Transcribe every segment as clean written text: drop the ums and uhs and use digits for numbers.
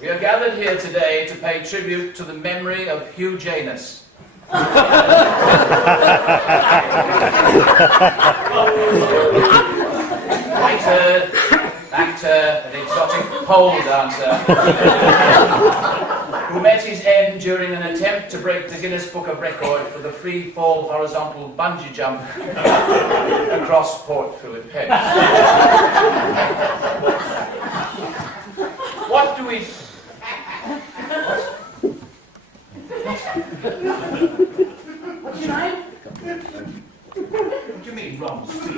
We are gathered here today to pay tribute to the memory of Hugh Janus. Writer, actor, and exotic pole dancer who met his end during an attempt to break the Guinness Book of Record for the free fall horizontal bungee jump across Port Phillip Head. What do we... What's your name? What do you mean, wrong speech?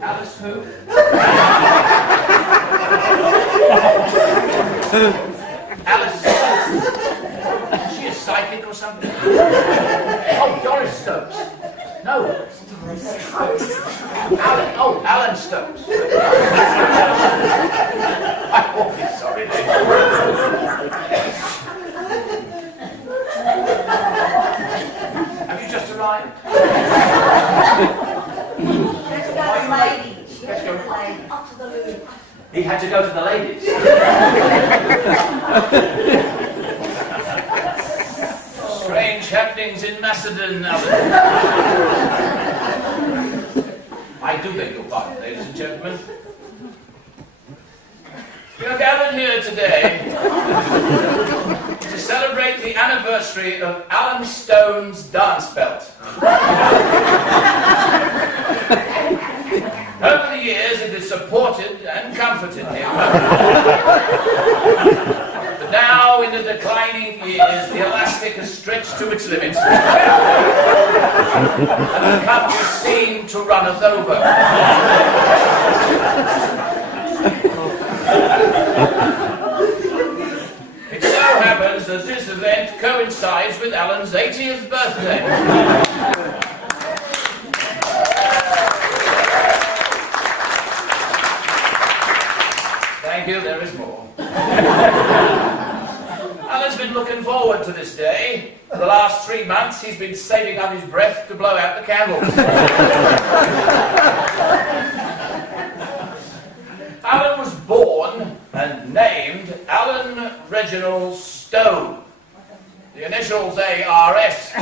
Alice who? Alice. Is she a psychic or something? Oh, Doris Stokes. No. Alan Stokes. I'm awfully sorry, lady. Have you just arrived? Let's go to the ladies. Let's go. Up to the loo. He had to go to the ladies. Strange happenings in Macedon, Alan. I do beg your pardon, ladies and gentlemen. We are gathered here today to celebrate the anniversary of Alan Stone's dance belt. Over the years, it has supported and comforted him. But now, in the declining years, the elastic has stretched to its limit. And the cup is seen to runneth over. It so happens that this event coincides with Alan's 80th birthday. Thank you, there is more. Alan's been looking forward to this day. For the last 3 months, he's been saving up his breath to blow out the candles. Alan was born and named Alan Reginald Stone. The initials ARS.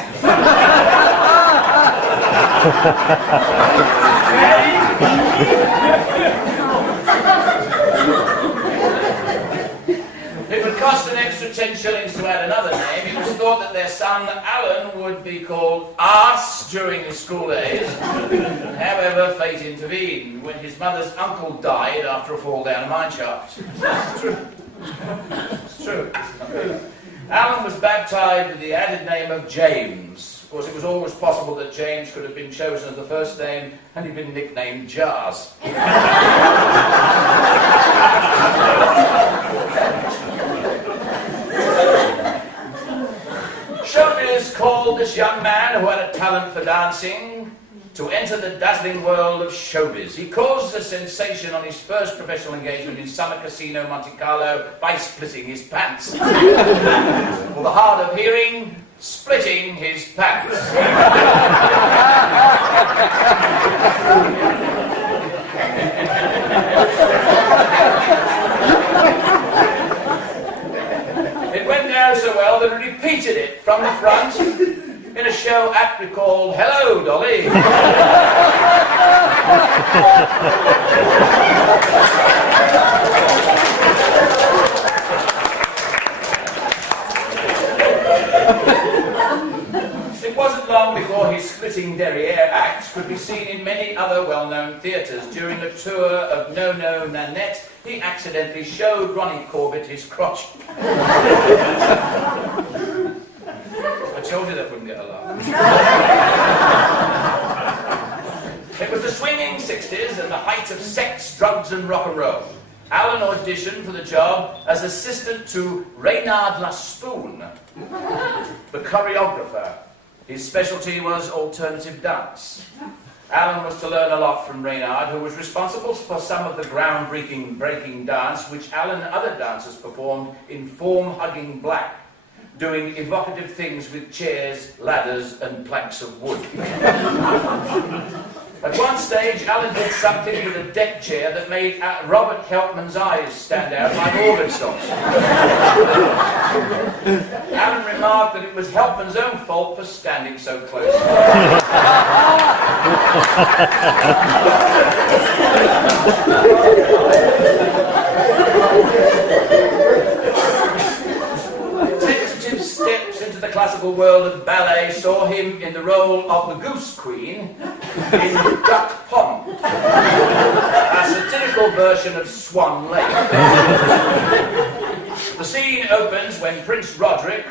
It would cost an extra 10 shillings to add another name. It was thought that their son Alan would be called Arse during his school days. However, fate intervened when his mother's uncle died after a fall down a mineshaft. It's true. It's true. Alan was baptised with the added name of James. Of course, it was always possible that James could have been chosen as the first name and he'd been nicknamed Jars. Showbiz called this young man who had a talent for dancing to enter the dazzling world of showbiz. He caused a sensation on his first professional engagement in Summer Casino, Monte Carlo, by splitting his pants. For the hard of hearing, splitting his pants. It went down so well that he repeated it from the front in a show aptly called Hello, Dolly. It wasn't long before his splitting derriere acts could be seen in many other well-known theatres. During a tour of No No Nanette, he accidentally showed Ronnie Corbett his crotch. I told you that wouldn't get a laugh. It was the swinging 60s and the height of sex, drugs and rock and roll. Alan auditioned for the job as assistant to Reynard Laspoon, the choreographer. His specialty was alternative dance. Alan was to learn a lot from Reynard, who was responsible for some of the groundbreaking breaking dance which Alan and other dancers performed in Form Hugging Black. doing evocative things with chairs, ladders, and planks of wood. At one stage, Alan did something with a deck chair that made Robert Helpman's eyes stand out like organ stops. Alan remarked that it was Helpman's own fault for standing so close. Tentative steps into the classical world of ballet saw him in the role of the Goose Queen in Duck Pond, a satirical version of Swan Lake. The scene opens when Prince Roderick,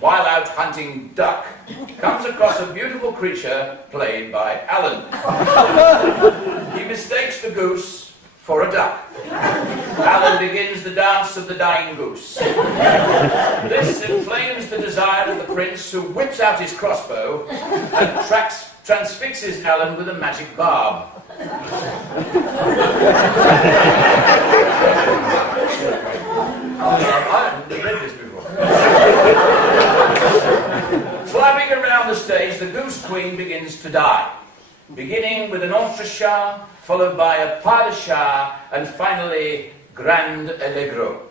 while out hunting duck, comes across a beautiful creature played by Alan. He mistakes the goose for a duck. Alan begins the dance of the dying goose. This inflames the desire of the prince, who whips out his crossbow and transfixes Alan with a magic barb. I haven't read this before. Flapping around the stage, the Goose Queen begins to die, beginning with an entrechat, followed by a pas de chat, and finally, grand allegro.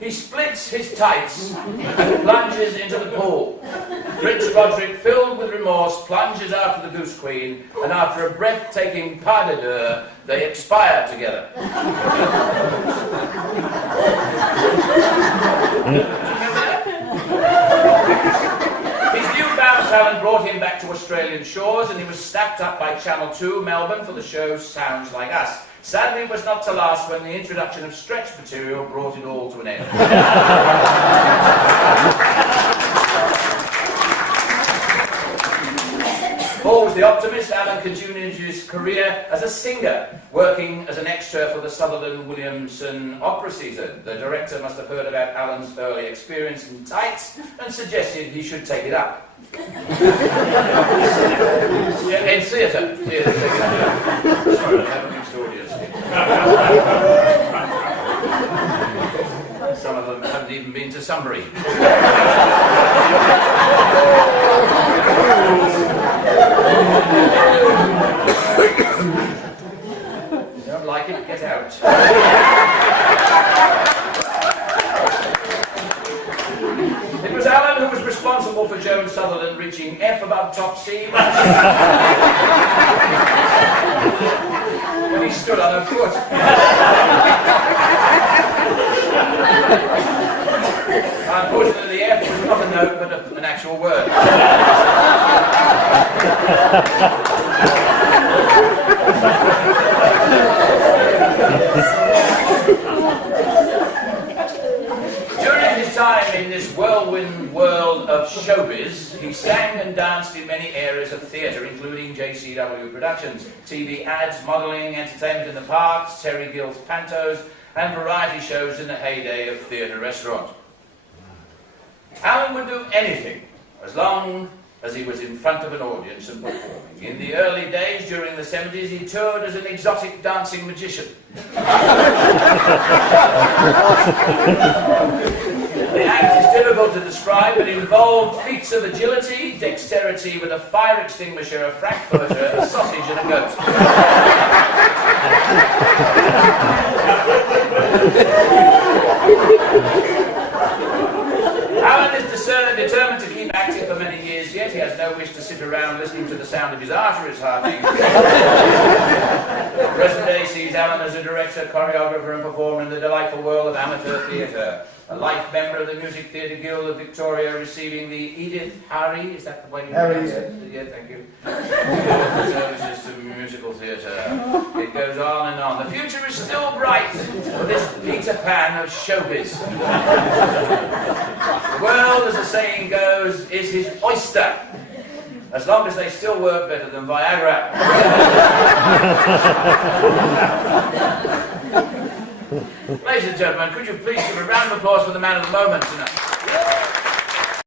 He splits his tights and plunges into the pool. Prince Roderick, filled with remorse, plunges after the Goose Queen, and after a breathtaking pas de deux, they expire together. His newfound talent brought him back to Australian shores, and he was snapped up by Channel 2, Melbourne, for the show Sounds Like Us. Sadly, it was not to last when the introduction of stretch material brought it all to an end. Always the optimist, Alan continued his career as a singer, working as an extra for the Sutherland Williamson Opera season. The director must have heard about Alan's early experience in tights and suggested he should take it up. Yeah, in theatre. Sorry, I have a mixed audience here. Some of them haven't even been to Sunbury. You don't like it? Get out. It was Alan who was responsible for Joan Sutherland reaching F above top C when he stood on her foot. Unfortunately, the F was not a note but an actual word. During his time in this whirlwind world of showbiz, he sang and danced in many areas of theatre, including JCW Productions, TV ads, modelling, entertainment in the parks, Terry Gill's pantos, and variety shows in the heyday of theatre restaurant. Alan would do anything as long as he was in front of an audience and performing. In the early days, during the 70s, he toured as an exotic dancing magician. The act is difficult to describe, but involved feats of agility, dexterity with a fire extinguisher, a frankfurter, a sausage and a goat. Alan is determined to keep acting for many years yet. He has no wish to sit around listening to the sound of his arteries hardening. Present day sees Alan as a director, choreographer and performer in the delightful world of amateur theatre. A life member of the Music Theatre Guild of Victoria, receiving the Edith Harry, is that the way you pronounce it? Yeah, thank you. Services to musical theatre. It goes on and on. The future is still bright for this Peter Pan of showbiz. The world, as the saying goes, is his oyster, as long as they still work better than Viagra. Ladies and gentlemen, could you please give a round of applause for the man of the moment tonight?